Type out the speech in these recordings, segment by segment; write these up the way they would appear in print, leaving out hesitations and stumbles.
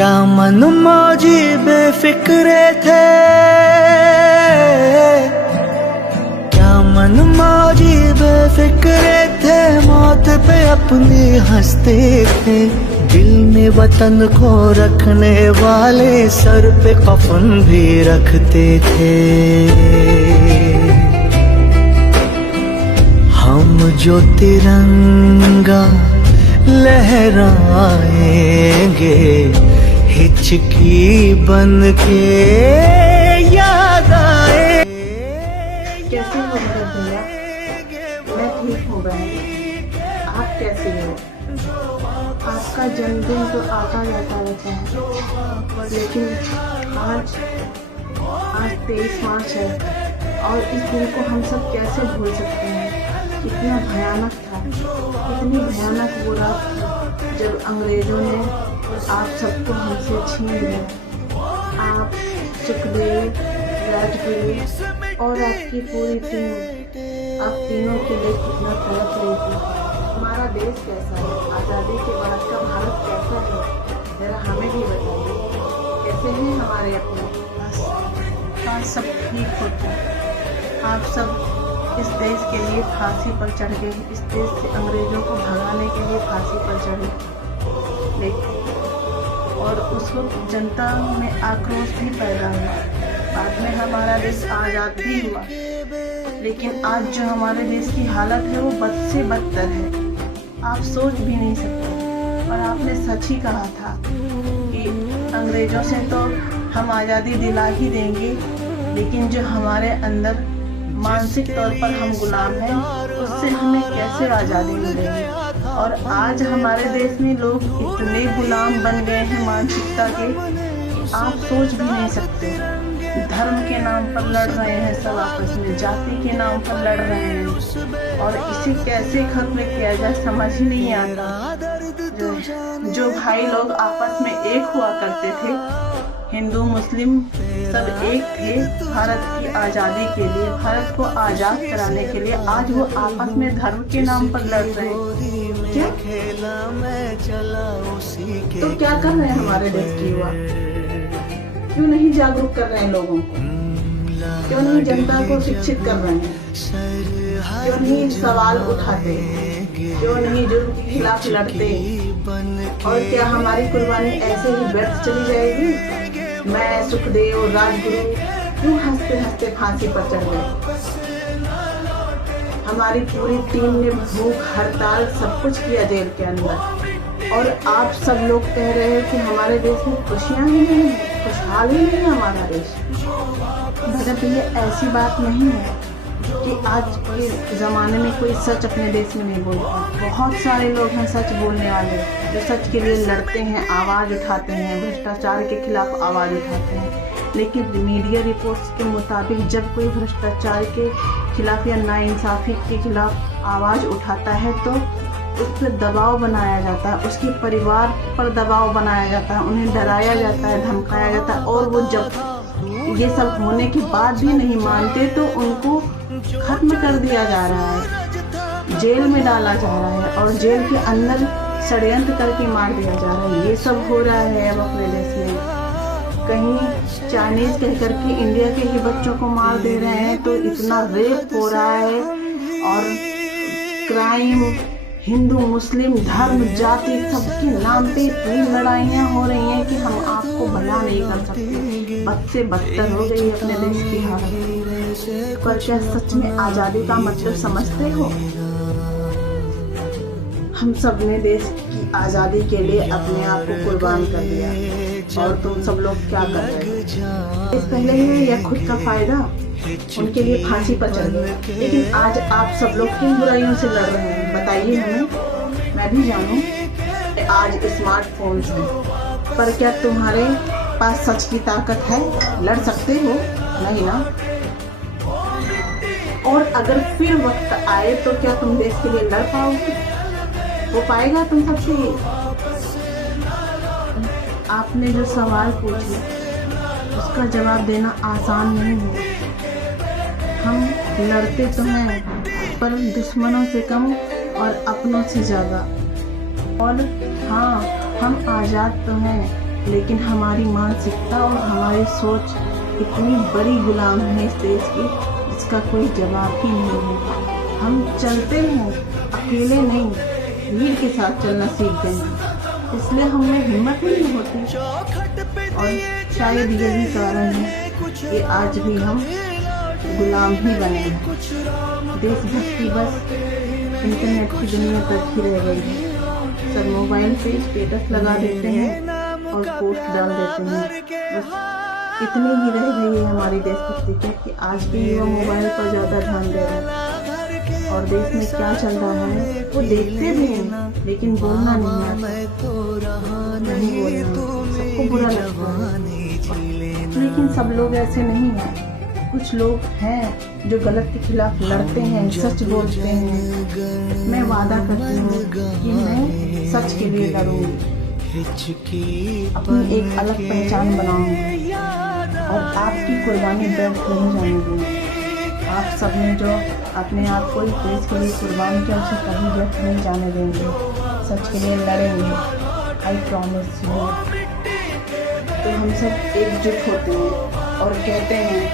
क्या मन मौजी बेफिक्रे थे, क्या मन मौजी बेफिक्रे थे, मौत पे अपनी हंसते थे। दिल में वतन को रखने वाले सर पे कफन भी रखते थे। हम जो तिरंगा लहराएंगे हिचकी बन के याद आए। कैसे हो मेरा भैया? मैं ठीक हूँ बहन, आप कैसे हो? आपका जन्मदिन तो आता जाता रहता है, लेकिन आज 23 मार्च है और इस दिन को हम सब कैसे भूल सकते हैं। कितना भयानक था, कितनी भयानक वो रात थी जब अंग्रेजों ने आप सबको हमसे छीन लिया। आप, सुखदेव, राजगुरु और आपकी पूरी टीम, आप तीनों के लिए कितना तड़प रही थी। हमारा देश कैसा है, आज़ादी के बाद का भारत कैसा है, जरा हमें भी बताइए। कैसे हैं हमारे अपने? आज सब ठीक होता, आप सब इस देश के लिए फांसी पर चढ़ गए, इस देश से अंग्रेजों को भगाने के लिए फांसी पर चढ़े। लेकिन और उस वक्त जनता में आक्रोश भी पैदा हुआ, बाद में हमारा देश आज़ाद भी हुआ। लेकिन आज जो हमारे देश की हालत है वो बद से बदतर है, आप सोच भी नहीं सकते। और आपने सच ही कहा था कि अंग्रेजों से तो हम आज़ादी दिला ही देंगे, लेकिन जो हमारे अंदर मानसिक तौर पर हम गुलाम हैं, उससे हमें कैसे आज़ादी मिलेगी। और आज हमारे देश में लोग इतने गुलाम बन गए हैं मानसिकता के, आप सोच भी नहीं सकते। धर्म के नाम पर लड़ रहे हैं सब आपस में, जाति के नाम पर लड़ रहे हैं, और इसे कैसे खत्म किया जाए समझ ही नहीं आता। जो भाई लोग आपस में एक हुआ करते थे, हिंदू मुस्लिम सब एक थे भारत की आज़ादी के लिए, भारत को आज़ाद कराने के लिए, आज वो आपस में धर्म के नाम पर लड़ रहे हैं। क्या तो क्या कर रहे हैं हमारे देश के युवा? क्यों नहीं जागरूक कर रहे हैं लोगों को? क्यों नहीं जनता को शिक्षित कर रहे हैं? क्यों नहीं सवाल उठाते? क्यों नहीं जुर्म के खिलाफ लड़ते? और क्या हमारी कुर्बानी ऐसे ही व्यर्थ चली जाएगी? मैं, सुखदेव, राजगुरु क्यों हंसते हंसते फांसी पर चढ़ गए? हमारी पूरी टीम ने भूख हड़ताल सब कुछ किया जेल के अंदर, और आप सब लोग कह रहे हैं कि हमारे देश में खुशियाँ ही नहीं है, खुशहाल ही नहीं है हमारा देश। भगत ये ऐसी बात नहीं है कि आज के ज़माने में कोई सच अपने देश में नहीं बोलता। बहुत सारे लोग हैं सच बोलने वाले, जो सच के लिए लड़ते हैं, आवाज़ उठाते हैं, भ्रष्टाचार के खिलाफ आवाज़ उठाते हैं। लेकिन मीडिया रिपोर्ट्स के मुताबिक जब कोई भ्रष्टाचार के खिलाफ या नाइंसाफ़ी के खिलाफ आवाज़ उठाता है तो उस पर दबाव बनाया जाता है, उसके परिवार पर दबाव बनाया जाता है, उन्हें डराया जाता है, धमकाया जाता है, और वो जब ये सब होने के बाद भी नहीं मानते तो उनको खत्म कर दिया जा रहा है, जेल में डाला जा रहा है, और जेल के अंदर षड्यंत्र करके मार दिया जा रहा है। ये सब हो रहा है अब अपने देश में। कहीं चाइनीज कह करके इंडिया के ही बच्चों को मार दे रहे हैं, तो इतना रेप हो रहा है, और क्राइम, हिंदू मुस्लिम धर्म जाति सबके नाम पे इतनी लड़ाइयाँ हो रही हैं कि हम आपको बयां नहीं कर सकते। बद से बदतर हो गई अपने देश की हालत। पर क्या सच में आज़ादी का मतलब समझते हो? हम सब ने देश की आज़ादी के लिए अपने आप को कुर्बान कर दिया, और तुम सब लोग क्या कर रहे हो? इस पहले ही या खुद का फायदा, उनके लिए फांसी पर चढ़ गए। लेकिन आज आप सब लोग किन बुराइयों से लड़ रहे हैं बताइए हमें, मैं भी जानूं। आज स्मार्टफोन्स हैं, पर क्या तुम्हारे पास सच की ताकत है? लड़ सकते हो? नहीं ना। और अगर फिर वक्त आए तो क्या तुम देश के लिए लड़ पाओगे? हो पाएगा तुम सबसे? आपने जो सवाल पूछे उसका जवाब देना आसान नहीं है। हम लड़ते तो हैं, पर दुश्मनों से कम और अपनों से ज़्यादा। और हाँ, हम आज़ाद तो हैं, लेकिन हमारी मानसिकता और हमारी सोच इतनी बड़ी गुलाम है इस देश की, इसका कोई जवाब ही नहीं है। हम चलते हैं, अकेले नहीं, भीड़ के साथ चलना सीख गए हैं, इसलिए हमें हिम्मत ही नहीं होती। और शायद यही कारण है कि आज भी हम गुलाम ही बने हैं। देशभक्ति बस इंटरनेट की दुनिया तक ही रह गई है। सब मोबाइल पे स्टेटस लगा देते हैं और पोस्ट डाल देते हैं। बस इतनी ही रह गई है हमारी देशभक्ति कि आज के युवा मोबाइल पर ज़्यादा ध्यान दे रहे हैं और देश में क्या चल रहा है वो देखते भी हैं, लेकिन बोलना नहीं आता, नहीं बोलना, सबको बुरा लगता है। लेकिन सब लोग ऐसे नहीं हैं, कुछ लोग हैं जो गलत के खिलाफ लड़ते हैं, सच बोलते हैं। मैं वादा करती हूँ कि मैं सच के लिए लड़ूंगी, अपनी एक अलग पहचान बनाऊंगी और आपकी कुर्बानी व्यर्थ नहीं जाने दूंगी। आप सब ने जो अपने आप को इस देश के लिए कुर्बान किया उसे कभी व्यर्थ नहीं जाने देंगे, सच के लिए लड़ेंगे, आई प्रॉमिस यू। तो हम सब एकजुट होते हैं और कहते हैं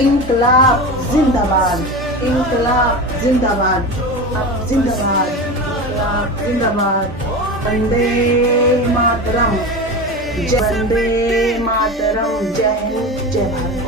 इंकलाब जिंदाबाद, इंकलाब जिंदाबाद, अब जिंदाबाद, इंकलाब जिंदाबाद। वंदे मातरम, वंदे मातरम, जय हिंद, जय भारत।